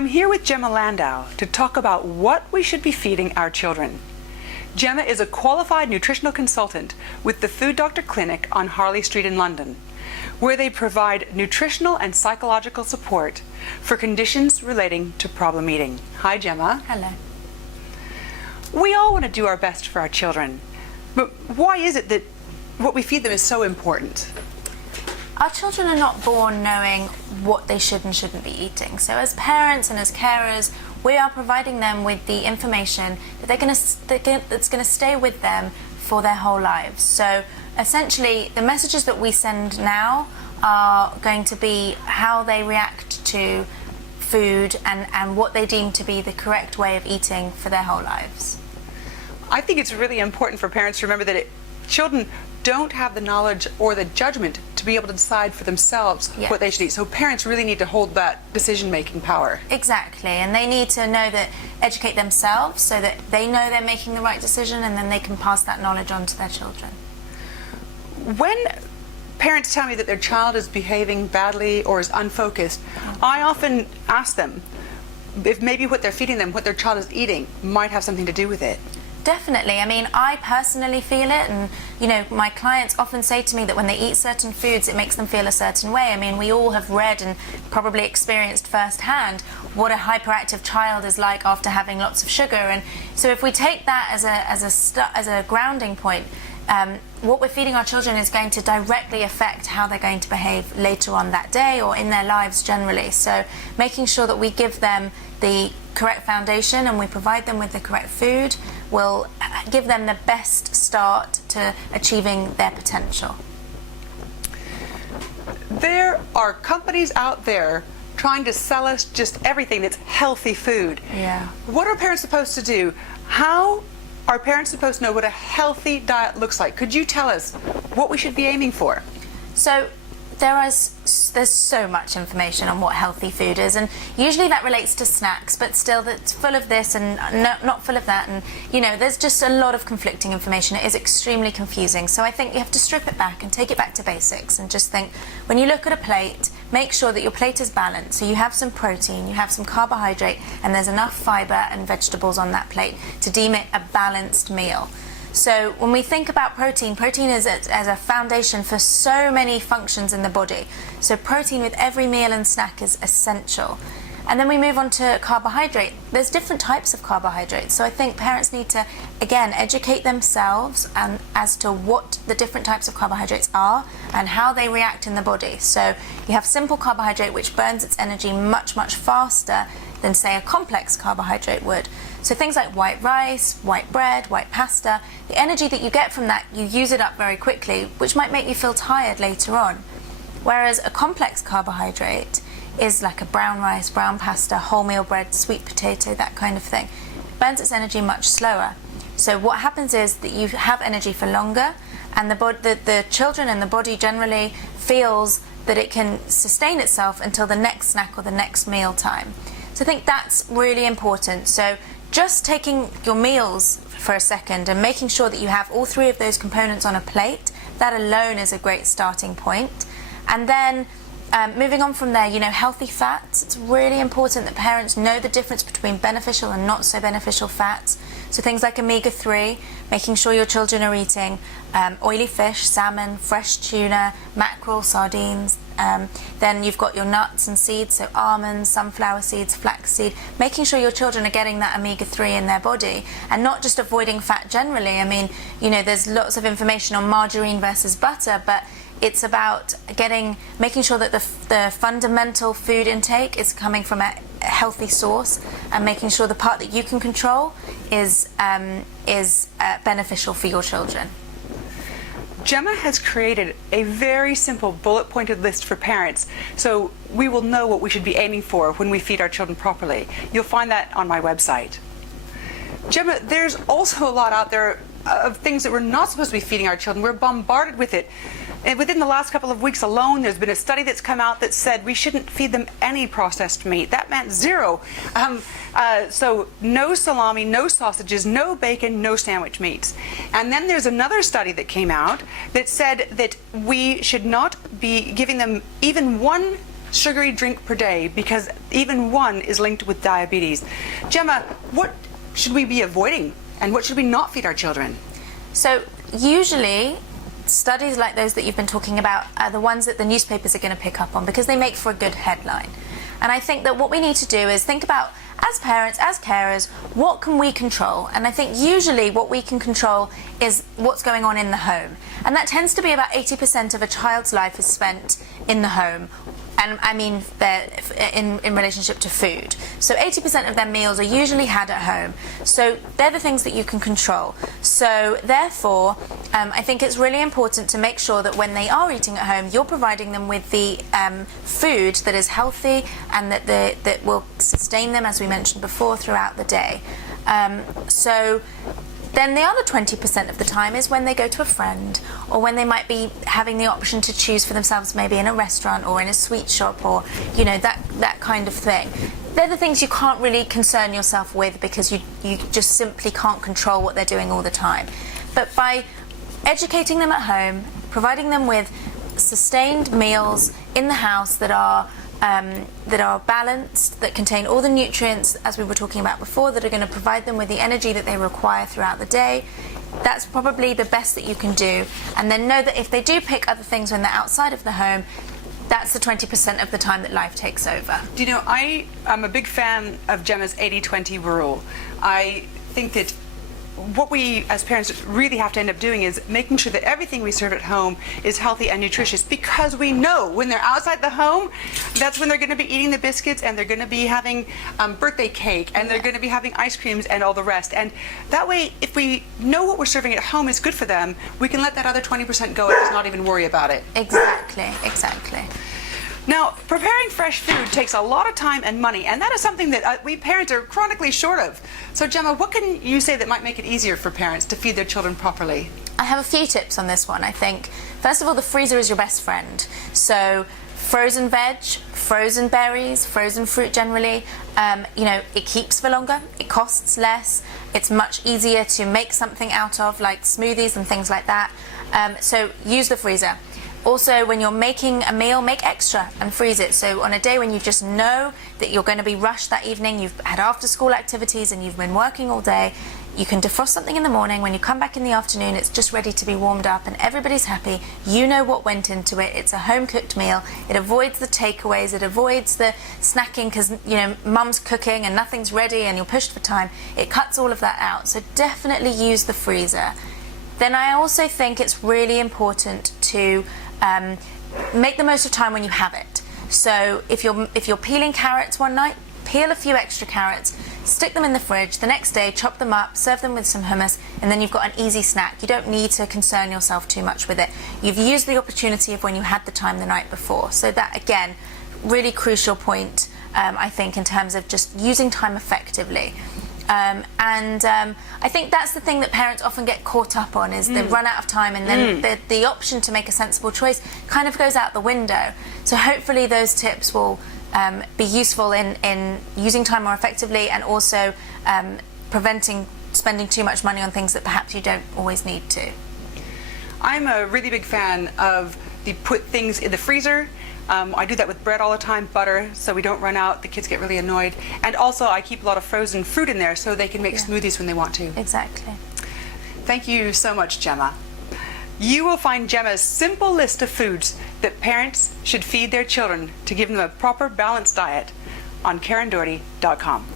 I'm here with Gemma Landau to talk about what we should be feeding our children. Gemma is a qualified nutritional consultant with the Food Doctor Clinic on Harley Street in London, where they provide nutritional and psychological support for conditions relating to problem eating. Hi, Gemma. Hello. We all want to do our best for our children, but why is it that what we feed them is so important? Our children are not born knowing what they should and shouldn't be eating. So as parents and as carers, we are providing them with the information that that's going to stay with them for their whole lives. So essentially, the messages that we send now are going to be how they react to food and what they deem to be the correct way of eating for their whole lives. I think it's really important for parents to remember that children don't have the knowledge or the judgment to be able to decide for themselves what they should eat. So parents really need to hold that decision-making power. Exactly, and they need to know that, educate themselves so that they know they're making the right decision, and then they can pass that knowledge on to their children. When parents tell me that their child is behaving badly or is unfocused, I often ask them if maybe what they're feeding them, what their child is eating, might have something to do with it. Definitely. I mean, I personally feel it, and you know, my clients often say to me that when they eat certain foods, it makes them feel a certain way. I mean, we all have read and probably experienced firsthand what a hyperactive child is like after having lots of sugar. And so, if we take that as a grounding point, what we're feeding our children is going to directly affect how they're going to behave later on that day or in their lives generally. So, making sure that we give them the correct foundation and we provide them with the correct food will give them the best start to achieving their potential. There are companies out there trying to sell us just everything that's healthy food. Yeah. What are parents supposed to do? How are parents supposed to know what a healthy diet looks like? Could you tell us what we should be aiming for? So there's so much information on what healthy food is, and usually that relates to snacks, but still that's full of this and not full of that, and you know, there's just a lot of conflicting information. It is extremely confusing. So I think you have to strip it back and take it back to basics and just think, when you look at a plate, make sure that your plate is balanced. So you have some protein, you have some carbohydrate, and there's enough fiber and vegetables on that plate to deem it a balanced meal. So when we think about protein is as a foundation for so many functions in the body. So protein with every meal and snack is essential. And then we move on to carbohydrate. There's different types of carbohydrates. So I think parents need to, again, educate themselves as to what the different types of carbohydrates are and how they react in the body. So you have simple carbohydrate, which burns its energy much, much faster than, say, a complex carbohydrate would. So things like white rice, white bread, white pasta, the energy that you get from that, you use it up very quickly, which might make you feel tired later on. Whereas a complex carbohydrate is like a brown rice, brown pasta, wholemeal bread, sweet potato, that kind of thing. It burns its energy much slower. So what happens is that you have energy for longer, and the children and the body generally feels that it can sustain itself until the next snack or the next meal time. So I think that's really important. So just taking your meals for a second and making sure that you have all three of those components on a plate, that alone is a great starting point. And then moving on from there, you know, healthy fats. It's really important that parents know the difference between beneficial and not so beneficial fats. So things like omega-3, making sure your children are eating oily fish, salmon, fresh tuna, mackerel, sardines. Then you've got your nuts and seeds, so almonds, sunflower seeds, flaxseed, making sure your children are getting that omega-3 in their body and not just avoiding fat generally. I mean, you know, there's lots of information on margarine versus butter, but it's about making sure that the fundamental food intake is coming from a healthy source, and making sure the part that you can control is beneficial for your children. Gemma has created a very simple bullet-pointed list for parents, so we will know what we should be aiming for when we feed our children properly. You'll find that on my website. Gemma, there's also a lot out there of things that we're not supposed to be feeding our children. We're bombarded with it. And within the last couple of weeks alone, there's been a study that's come out that said we shouldn't feed them any processed meat. That meant zero. So no salami, no sausages, no bacon, no sandwich meats. And then there's another study that came out that said that we should not be giving them even one sugary drink per day, because even one is linked with diabetes. Gemma, what should we be avoiding and what should we not feed our children? So usually studies like those that you've been talking about are the ones that the newspapers are going to pick up on because they make for a good headline. And I think that what we need to do is think about, as parents, as carers, what can we control? And I think usually what we can control is what's going on in the home. And that tends to be about 80% of a child's life is spent in the home. And I mean in relationship to food. So 80% of their meals are usually had at home. So they're the things that you can control. So therefore, I think it's really important to make sure that when they are eating at home, you're providing them with the food that is healthy and that will sustain them, as we mentioned before, throughout the day. So then the other 20% of the time is when they go to a friend, or when they might be having the option to choose for themselves, maybe in a restaurant or in a sweet shop, or you know, that kind of thing. They're the things you can't really concern yourself with because you just simply can't control what they're doing all the time. But by educating them at home, providing them with sustained meals in the house that are balanced, that contain all the nutrients, as we were talking about before, that are going to provide them with the energy that they require throughout the day. That's probably the best that you can do. And then know that if they do pick other things when they're outside of the home, that's the 20% of the time that life takes over. Do you know, I'm a big fan of Gemma's 80-20 rule. I think that what we as parents really have to end up doing is making sure that everything we serve at home is healthy and nutritious, because we know when they're outside the home, that's when they're going to be eating the biscuits, and they're going to be having birthday cake, and they're going to be having ice creams and all the rest. And that way, if we know what we're serving at home is good for them, we can let that other 20% go and just not even worry about it. Exactly, exactly. Now, preparing fresh food takes a lot of time and money, and that is something that we parents are chronically short of. So, Gemma, what can you say that might make it easier for parents to feed their children properly? I have a few tips on this one, I think. First of all, the freezer is your best friend. So, frozen veg, frozen berries, frozen fruit generally, you know, it keeps for longer, it costs less, it's much easier to make something out of, like smoothies and things like that. So, use the freezer. Also, when you're making a meal, make extra and freeze it. So on a day when you just know that you're going to be rushed that evening, you've had after-school activities and you've been working all day, you can defrost something in the morning. When you come back in the afternoon, it's just ready to be warmed up and everybody's happy. You know what went into it. It's a home-cooked meal. It avoids the takeaways. It avoids the snacking because, you know, mum's cooking and nothing's ready and you're pushed for time. It cuts all of that out. So definitely use the freezer. Then I also think it's really important to make the most of time when you have it. So if you're peeling carrots one night, peel a few extra carrots, stick them in the fridge, the next day chop them up, serve them with some hummus, and then you've got an easy snack. You don't need to concern yourself too much with it. You've used the opportunity of when you had the time the night before. So that, again, really crucial point, I think, in terms of just using time effectively. I think that's the thing that parents often get caught up on, is they run out of time, and then the option to make a sensible choice kind of goes out the window. So hopefully those tips will be useful in using time more effectively, and also preventing spending too much money on things that perhaps you don't always need to. I'm a really big fan of the put things in the freezer. I do that with bread all the time, butter, so we don't run out. The kids get really annoyed. And also, I keep a lot of frozen fruit in there so they can make smoothies when they want to. Exactly. Thank you so much, Gemma. You will find Gemma's simple list of foods that parents should feed their children to give them a proper balanced diet on KarenDoherty.com.